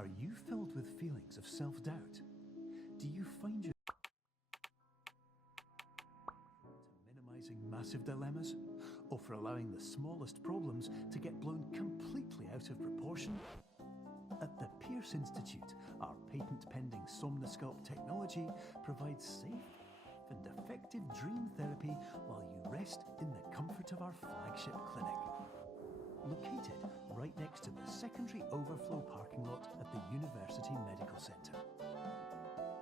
Are you filled with feelings of self-doubt? Do you find your minimizing massive dilemmas, or for allowing the smallest problems to get blown completely out of proportion? At the Pierce Institute, our patent-pending Somnosculpt technology provides safe and effective dream therapy while you rest in the comfort of our flagship clinic. Located right next to the secondary overflow parking lot at the University Medical Centre.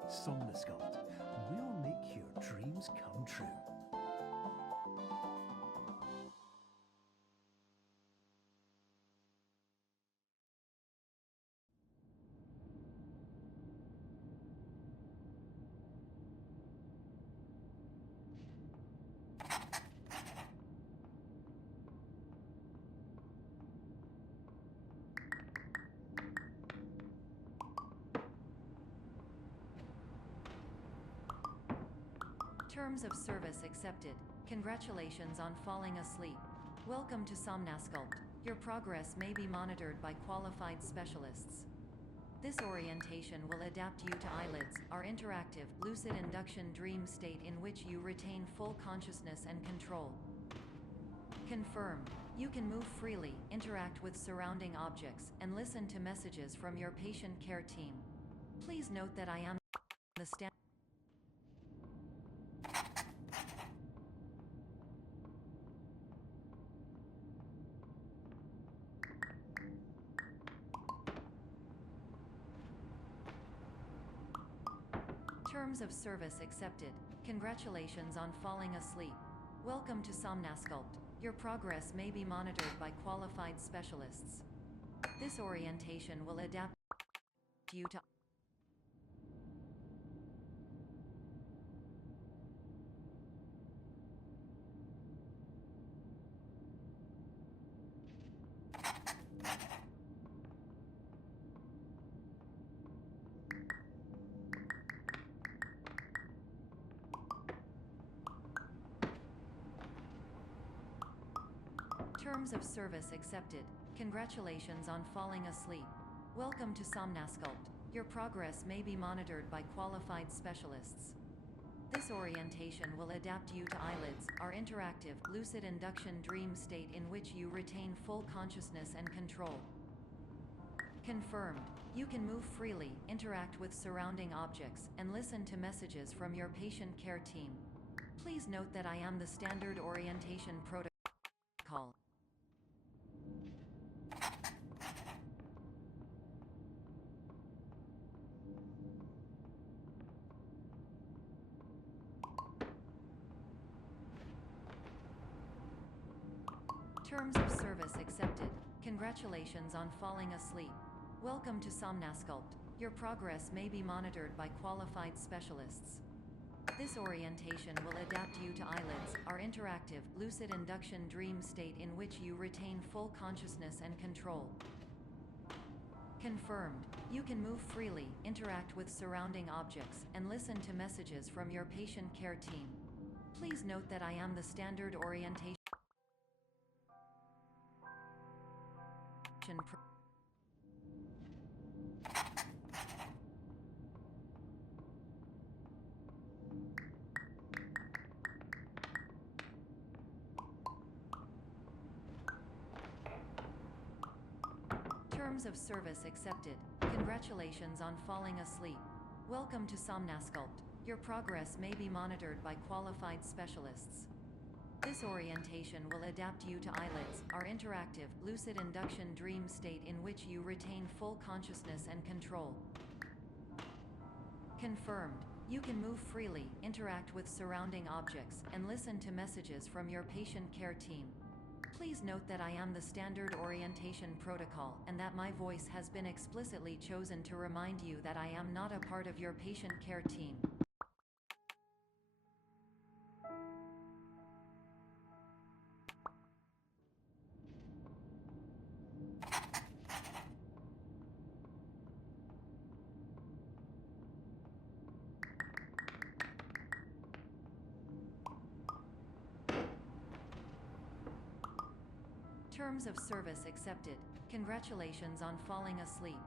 Somnosculpt, we'll make your dreams come true. Terms of service accepted. Congratulations on falling asleep. Welcome to Somnosculpt. Your progress may be monitored by qualified specialists. This orientation will adapt you to eyelids, our interactive, lucid induction dream state in which you retain full consciousness and control. Confirmed. You can move freely, interact with surrounding objects, and listen to messages from your patient care team. Please note that I am the standard. Terms of service accepted. Congratulations on falling asleep. Welcome to Somnosculpt. Your progress may be monitored by qualified specialists. This orientation will adapt you to Terms of service accepted. Congratulations on falling asleep. Welcome to Somnosculpt. Your progress may be monitored by qualified specialists. This orientation will adapt you to eyelids, our interactive, lucid induction dream state in which you retain full consciousness and control. Confirmed. You can move freely, interact with surrounding objects, and listen to messages from your patient care team. Please note that I am the standard orientation protocol. Terms of service accepted. Congratulations on falling asleep. Welcome to Somnosculpt. Your progress may be monitored by qualified specialists. This orientation will adapt you to eyelids, our interactive, lucid induction dream state in which you retain full consciousness and control. Confirmed. You can move freely, interact with surrounding objects, and listen to messages from your patient care team. Please note that I am the standard orientation Terms of service accepted. Congratulations on falling asleep. Welcome to Somnosculpt. Your progress may be monitored by qualified specialists. This orientation will adapt you to eyelids, our interactive, lucid induction dream state in which you retain full consciousness and control. Confirmed. You can move freely, interact with surrounding objects, and listen to messages from your patient care team. Please note that I am the standard orientation protocol and that my voice has been explicitly chosen to remind you that I am not a part of your patient care team. Terms of service accepted. Congratulations on falling asleep.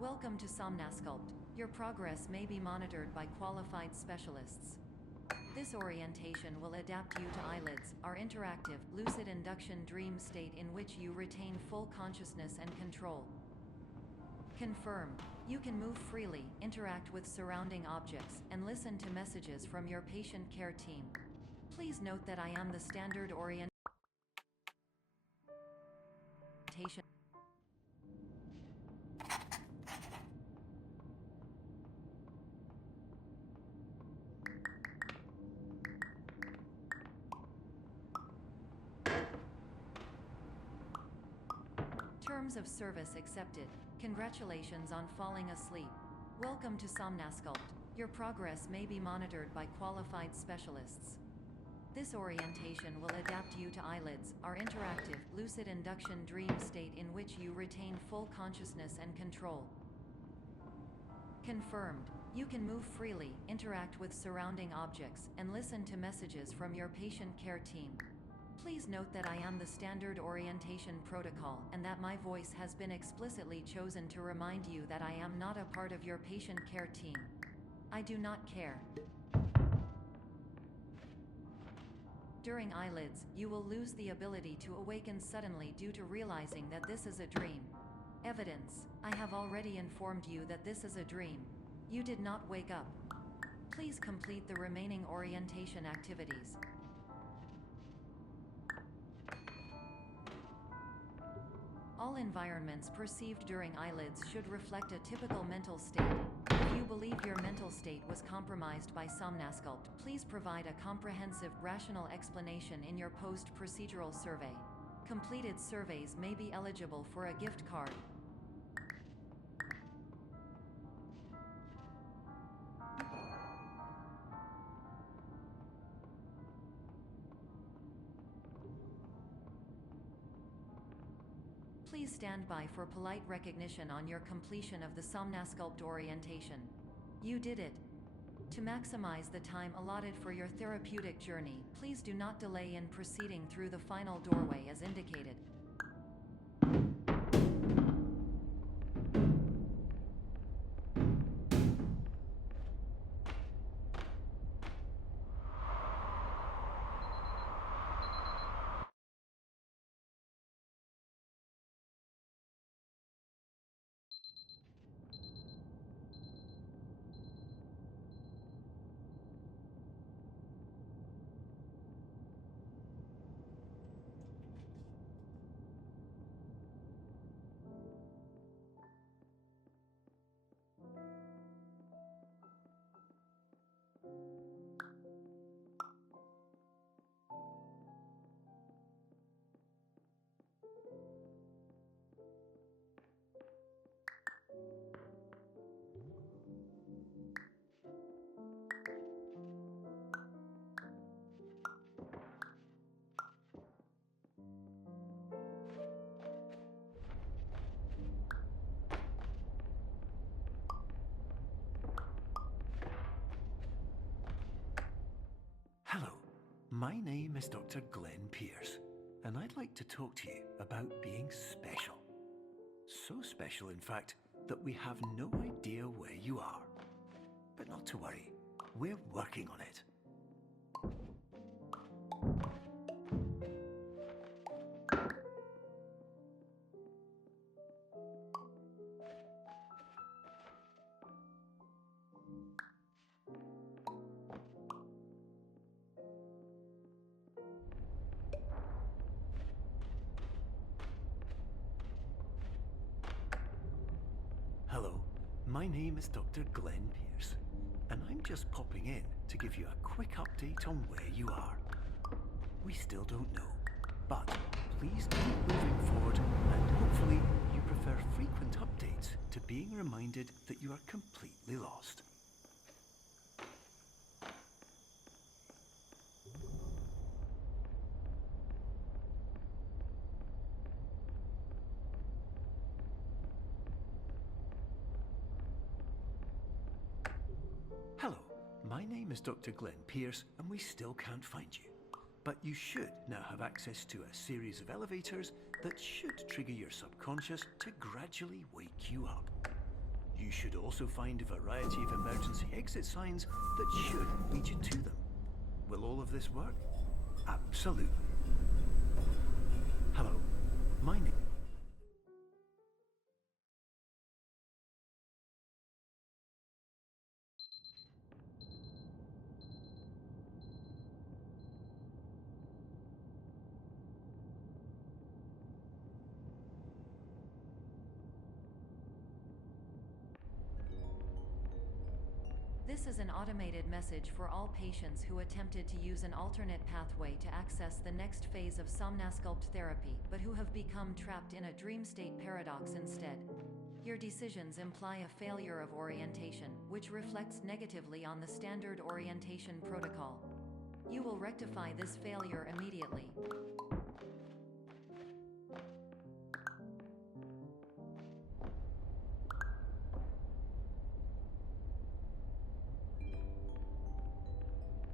Welcome to Somnasculpt. Your progress may be monitored by qualified specialists. This orientation will adapt you to eyelids, our interactive, lucid induction dream state in which you retain full consciousness and control. Confirmed. You can move freely, interact with surrounding objects, and listen to messages from your patient care team. Please note that I am the standard orientation. Terms of service accepted. Congratulations on falling asleep. Welcome to Somnasculpt. Your progress may be monitored by qualified specialists. This orientation will adapt you to eyelids, our interactive, lucid induction dream state in which you retain full consciousness and control. Confirmed. You can move freely, interact with surrounding objects, and listen to messages from your patient care team. Please note that I am the standard orientation protocol and that my voice has been explicitly chosen to remind you that I am not a part of your patient care team. I do not care. During eyelids, you will lose the ability to awaken suddenly due to realizing that this is a dream. Evidence. I have already informed you that this is a dream. You did not wake up. Please complete the remaining orientation activities. All environments perceived during eyelids should reflect a typical mental state. If you believe your mental state was compromised by Somnasculpt, please provide a comprehensive, rational explanation in your post-procedural survey. Completed surveys may be eligible for a gift card. Please stand by for polite recognition on your completion of the Somnasculpt orientation. You did it. To maximize the time allotted for your therapeutic journey, please do not delay in proceeding through the final doorway as indicated. Hello, my name is Dr. Glenn Pierce, and I'd like to talk to you about being special. So special, in fact, that we have no idea where you are. But not to worry, we're working on it. Hello, my name is Dr. Glenn Pierce, and I'm just popping in to give you a quick update on where you are. We still don't know, but please keep moving forward, and hopefully you prefer frequent updates to being reminded that you are completely lost. Hello, my name is Dr. Glenn Pierce, and we still can't find you. But you should now have access to a series of elevators that should trigger your subconscious to gradually wake you up. You should also find a variety of emergency exit signs that should lead you to them. Will all of this work? Absolutely. Hello, my name... This is an automated message for all patients who attempted to use an alternate pathway to access the next phase of Somnasculpt therapy, but who have become trapped in a dream state paradox instead. Your decisions imply a failure of orientation, which reflects negatively on the standard orientation protocol. You will rectify this failure immediately.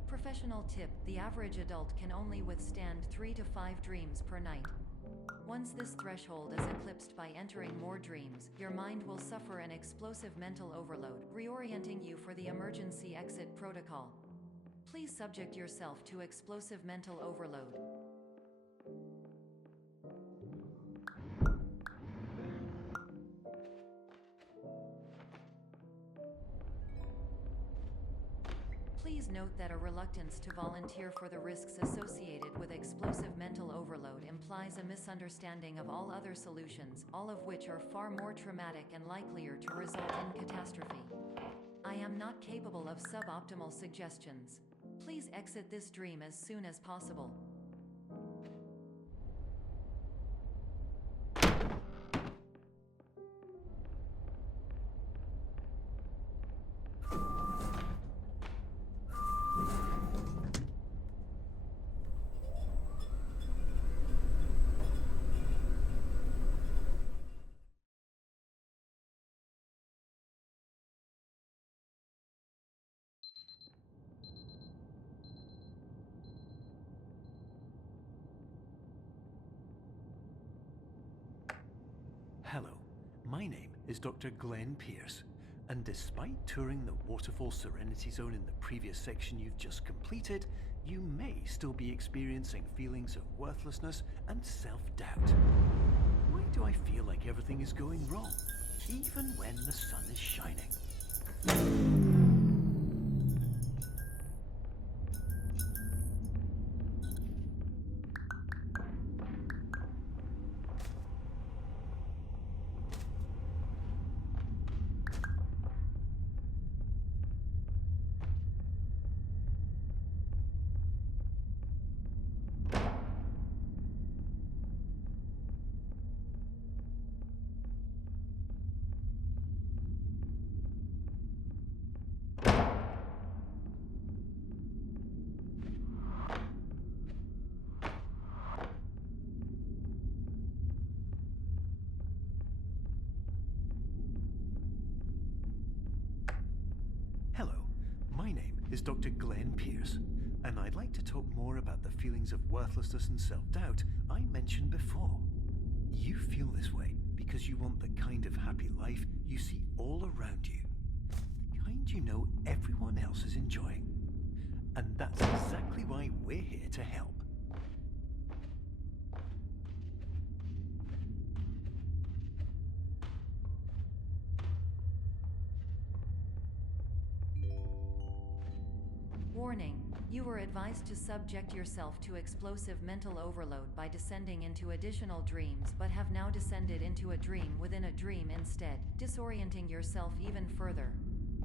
Professional tip: the average adult can only withstand 3 to 5 dreams per night. Once this threshold is eclipsed by entering more dreams, your mind will suffer an explosive mental overload, reorienting you for the emergency exit protocol. Please subject yourself to explosive mental overload. Please note that a reluctance to volunteer for the risks associated with explosive mental overload implies a misunderstanding of all other solutions, all of which are far more traumatic and likelier to result in catastrophe. I am not capable of suboptimal suggestions. Please exit this dream as soon as possible. Hello, my name is Dr. Glenn Pierce, and despite touring the Waterfall Serenity Zone in the previous section you've just completed, you may still be experiencing feelings of worthlessness and self-doubt. Why do I feel like everything is going wrong, even when the sun is shining? Hello, my name is Dr. Glenn Pierce, and I'd like to talk more about the feelings of worthlessness and self-doubt I mentioned before. You feel this way because you want the kind of happy life you see all around you, the kind you know everyone else is enjoying. And that's exactly why we're here to help. Warning: you were advised to subject yourself to explosive mental overload by descending into additional dreams, but have now descended into a dream within a dream instead, disorienting yourself even further.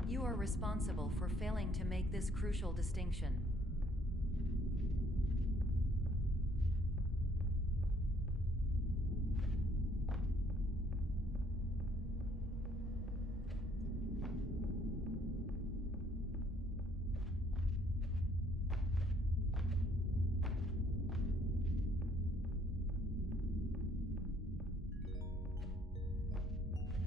You are responsible for failing to make this crucial distinction.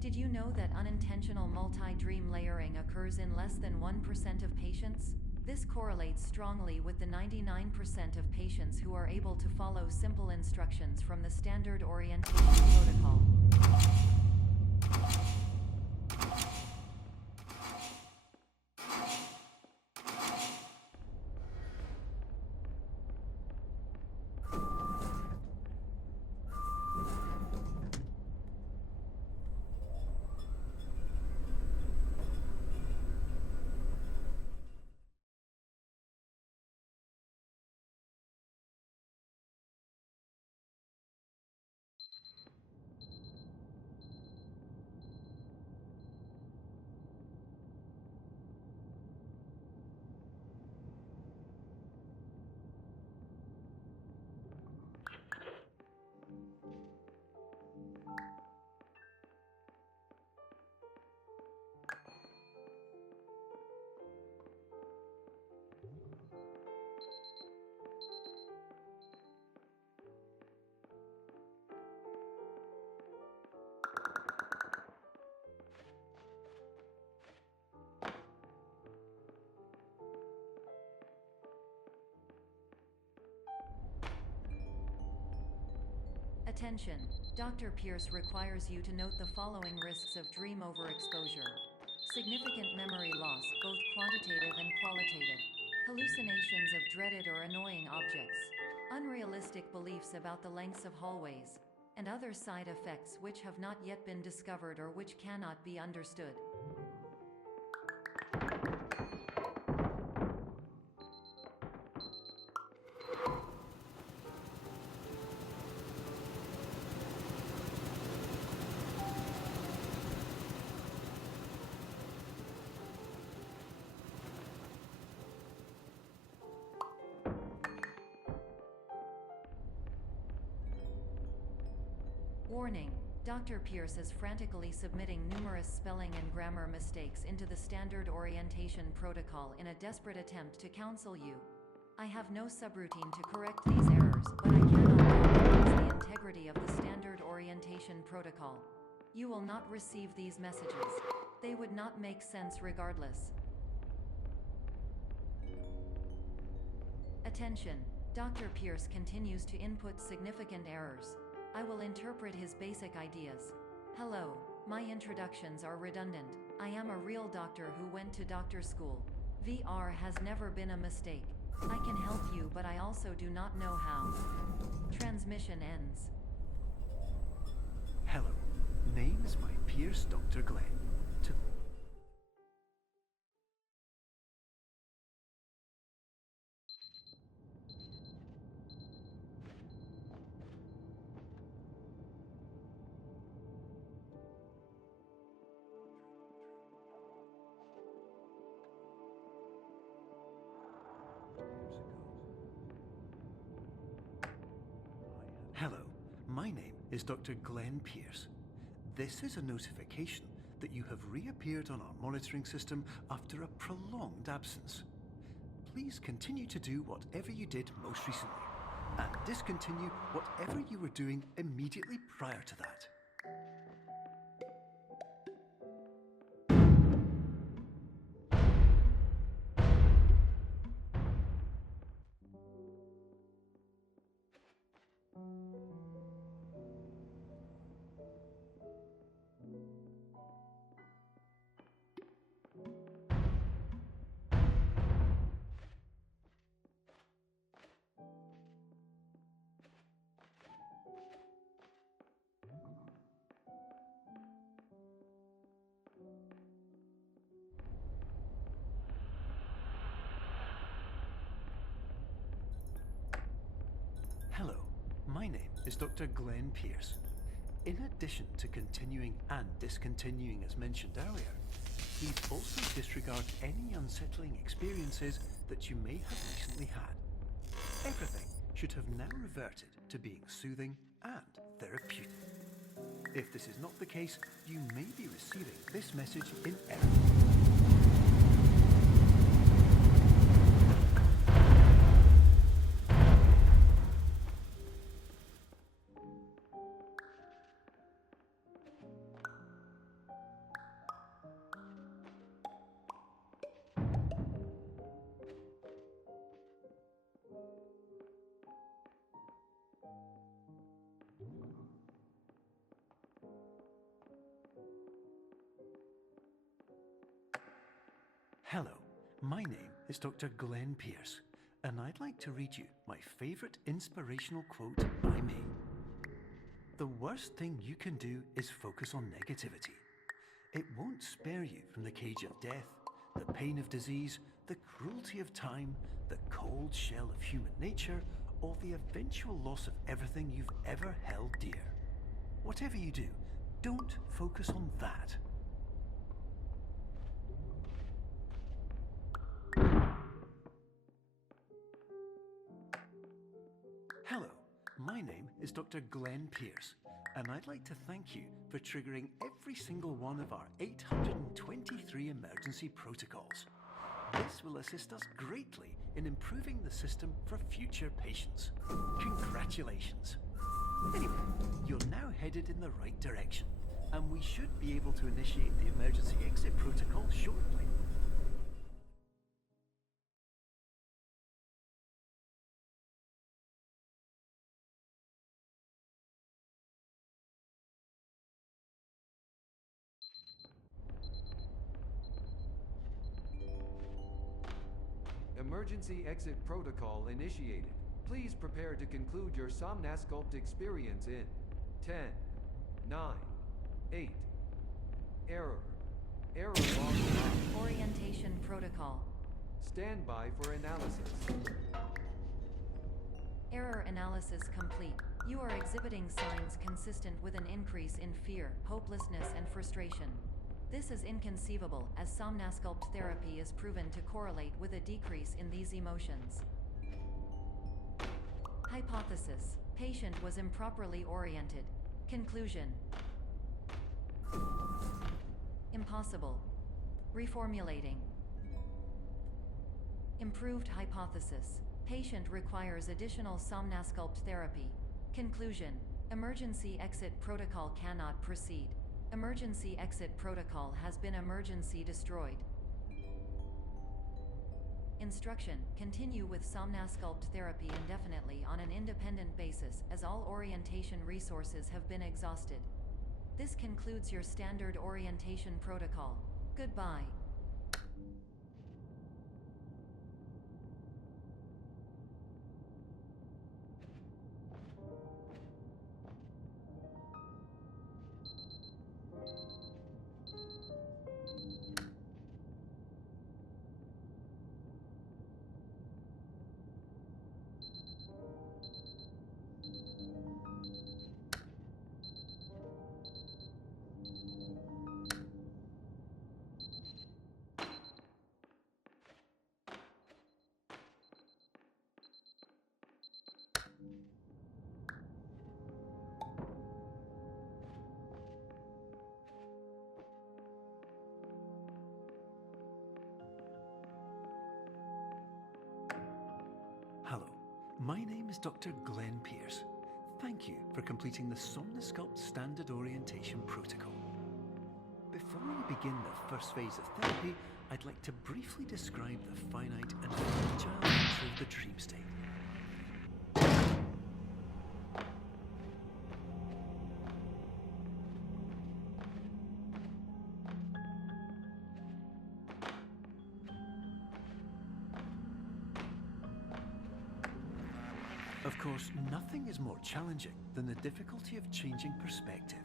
Did you know that unintentional multi-dream layering occurs in less than 1% of patients? This correlates strongly with the 99% of patients who are able to follow simple instructions from the standard orientation protocol. Attention, Dr. Pierce requires you to note the following risks of dream overexposure. Significant memory loss, both quantitative and qualitative. Hallucinations of dreaded or annoying objects. Unrealistic beliefs about the lengths of hallways. And other side effects which have not yet been discovered or which cannot be understood. Warning, Dr. Pierce is frantically submitting numerous spelling and grammar mistakes into the standard orientation protocol in a desperate attempt to counsel you. I have no subroutine to correct these errors, but I cannot compromise the integrity of the standard orientation protocol. You will not receive these messages. They would not make sense regardless. Attention, Dr. Pierce continues to input significant errors. I will interpret his basic ideas. Hello, my introductions are redundant. I am a real doctor who went to doctor school. VR has never been a mistake. I can help you, but I also do not know how. Transmission ends. Hello, name's my Pierce Dr. Glenn. Hello, my name is Dr. Glenn Pierce. This is a notification that you have reappeared on our monitoring system after a prolonged absence. Please continue to do whatever you did most recently, and discontinue whatever you were doing immediately prior to that. Hello, my name is Dr. Glenn Pierce. In addition to continuing and discontinuing as mentioned earlier, please also disregard any unsettling experiences that you may have recently had. Everything should have now reverted to being soothing and therapeutic. If this is not the case, you may be receiving this message in error. Hello, my name is Dr. Glenn Pierce, and I'd like to read you my favorite inspirational quote by me. The worst thing you can do is focus on negativity. It won't spare you from the cage of death, the pain of disease, the cruelty of time, the cold shell of human nature, or the eventual loss of everything you've ever held dear. Whatever you do, don't focus on that. Hello, my name is Dr. Glenn Pierce, and I'd like to thank you for triggering every single one of our 823 emergency protocols. This will assist us greatly in improving the system for future patients. Congratulations! Anyway, you're now headed in the right direction, and we should be able to initiate the emergency exit protocol shortly. Emergency exit protocol initiated. Please prepare to conclude your Somnasculpt experience in 10, 9, 8. Error. Error log live. Orientation protocol. Stand by for analysis. Error analysis complete. You are exhibiting signs consistent with an increase in fear, hopelessness, and frustration. This is inconceivable, as Somnasculpt therapy is proven to correlate with a decrease in these emotions. Hypothesis: patient was improperly oriented. Conclusion: impossible. Reformulating. Improved hypothesis: patient requires additional Somnasculpt therapy. Conclusion: emergency exit protocol cannot proceed. Emergency exit protocol has been emergency destroyed. Instruction: continue with Somnasculpt therapy indefinitely on an independent basis, as all orientation resources have been exhausted. This concludes your standard orientation protocol. Goodbye. Hello, my name is Dr. Glenn Pierce. Thank you for completing the Somnasculpt Standard Orientation Protocol. Before we begin the first phase of therapy, I'd like to briefly describe the finite and fragile nature of the dream state. Of course, nothing is more challenging than the difficulty of changing perspective,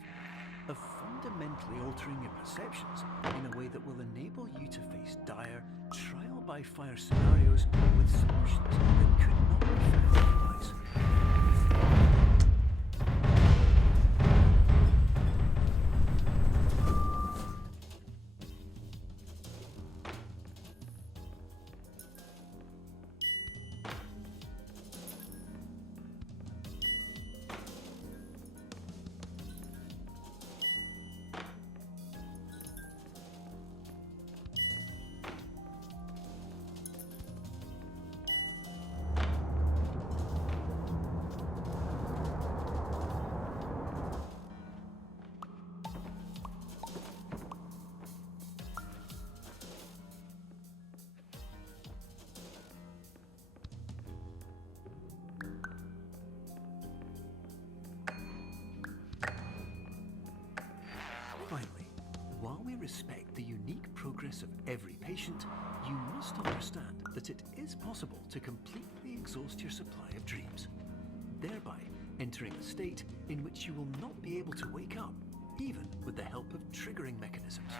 of fundamentally altering your perceptions in a way that will enable you to face dire, trial-by-fire scenarios with solutions that could not be found otherwise. Finally, while we respect the unique progress of every patient, you must understand that it is possible to completely exhaust your supply of dreams, thereby entering a state in which you will not be able to wake up, even with the help of triggering mechanisms.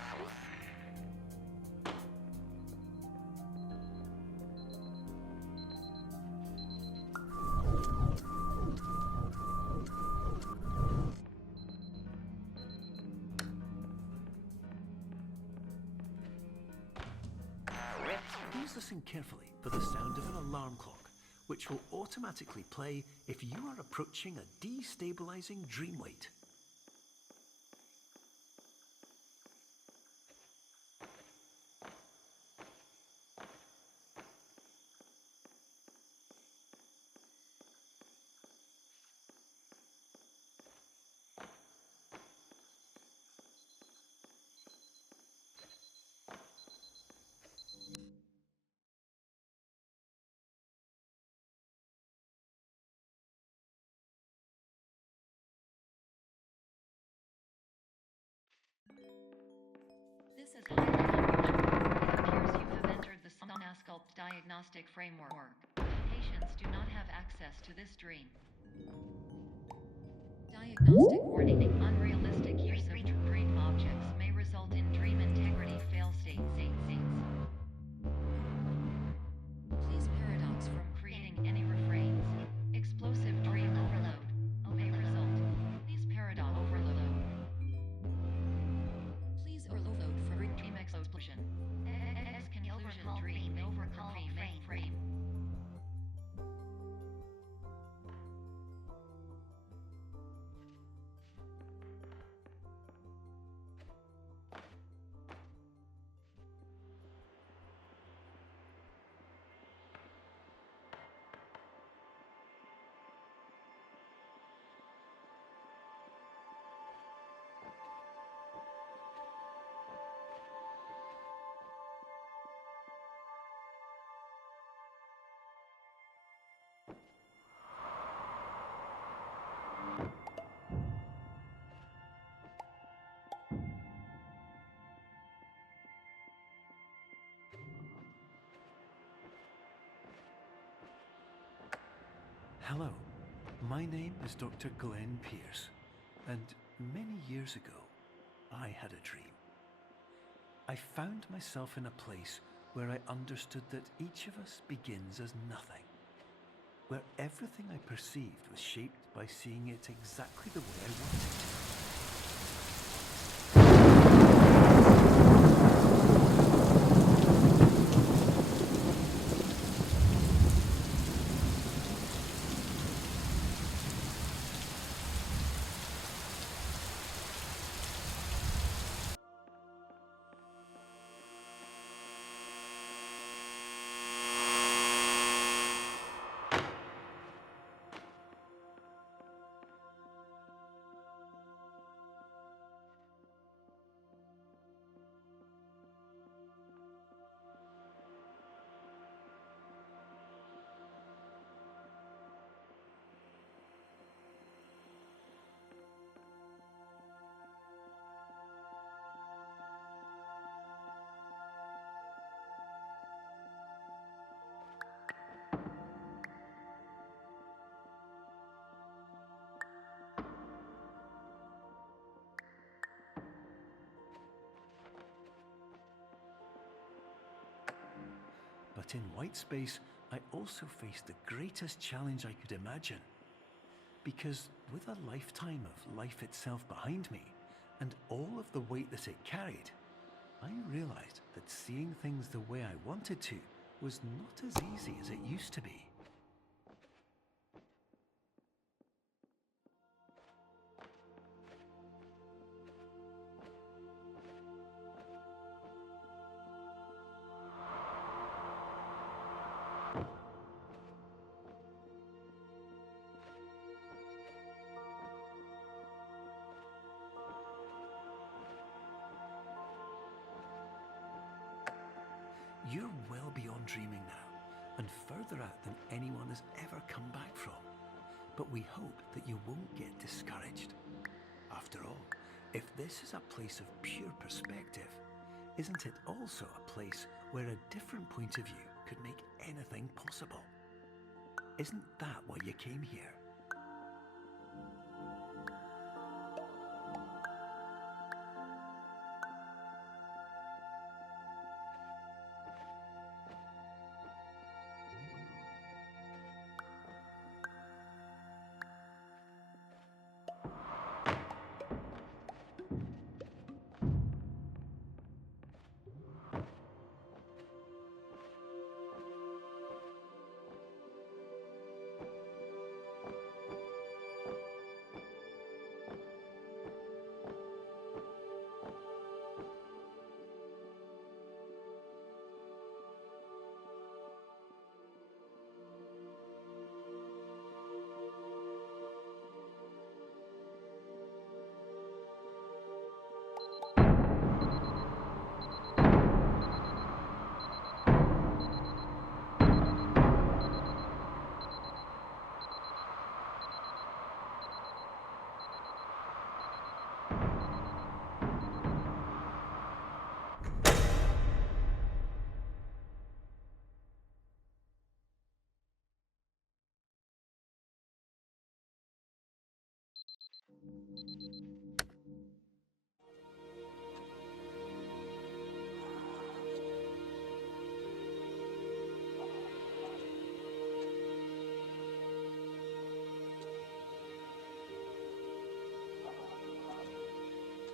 Please listen carefully for the sound of an alarm clock, which will automatically play if you are approaching a destabilizing dream weight. This is highly confidential. It appears you have entered the Somnasculpt Somnasculpt diagnostic framework. Patients do not have access to this dream. Diagnostic warning. Unrealistic use of dream objects may result in dream integrity fail states. Please paradox from creating any refrains. Explosive dream overload. May result. Please paradox overload. Please overload for dream explosion. Conclusion dream overcall frame. Hello, my name is Dr. Glenn Pierce, and many years ago, I had a dream. I found myself in a place where I understood that each of us begins as nothing, where everything I perceived was shaped by seeing it exactly the way I wanted to. But in white space, I also faced the greatest challenge I could imagine. Because with a lifetime of life itself behind me, and all of the weight that it carried, I realized that seeing things the way I wanted to was not as easy as it used to be. You're well beyond dreaming now, and further out than anyone has ever come back from. But we hope that you won't get discouraged. After all, if this is a place of pure perspective, isn't it also a place where a different point of view could make anything possible? Isn't that why you came here?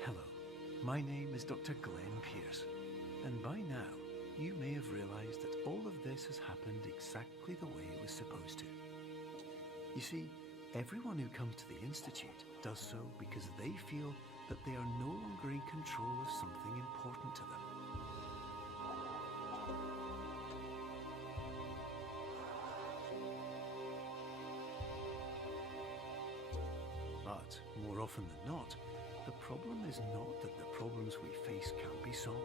Hello, my name is Dr. Glenn Pierce, and by now you may have realised that all of this has happened exactly the way it was supposed to. You see, everyone who comes to the Institute does so because they feel that they are no longer in control of something important to them. But more often than not, the problem is not that the problems we face can't be solved.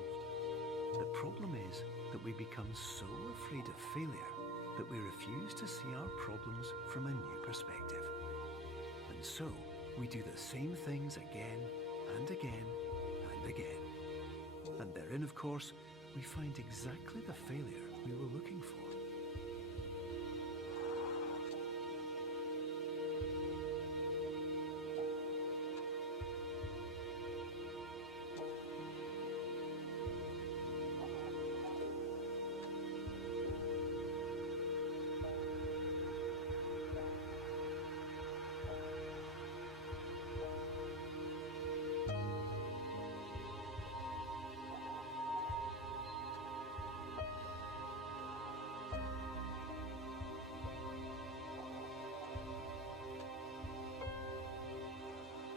The problem is that we become so afraid of failure that we refuse to see our problems from a new perspective. And so, we do the same things again and again and again. And therein, of course, we find exactly the failure we were looking for.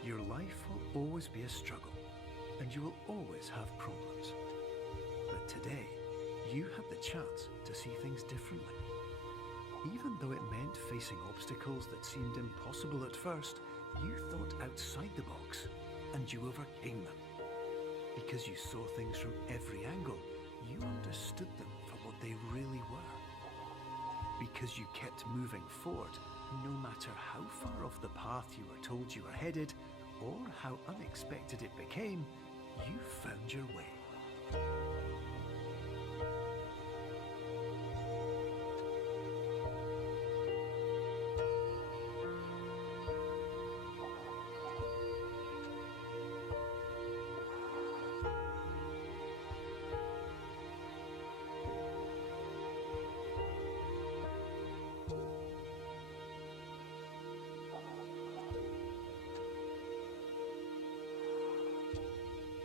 Your life will always be a struggle, and you will always have problems. But today, you had the chance to see things differently. Even though it meant facing obstacles that seemed impossible at first, you thought outside the box, and you overcame them. Because you saw things from every angle, you understood them for what they really were. Because you kept moving forward, no matter how far off the path you were told you were headed, or how unexpected it became, you found your way.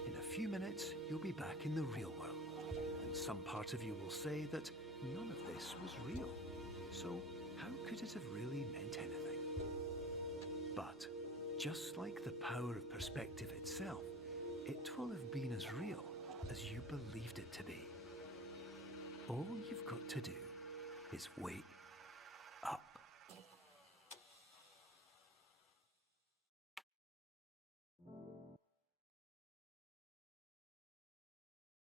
In a few minutes, you'll be back in the real world, and some part of you will say that none of this was real. So how could it have really meant anything? But just like the power of perspective itself, it will have been as real as you believed it to be. All you've got to do is wake up.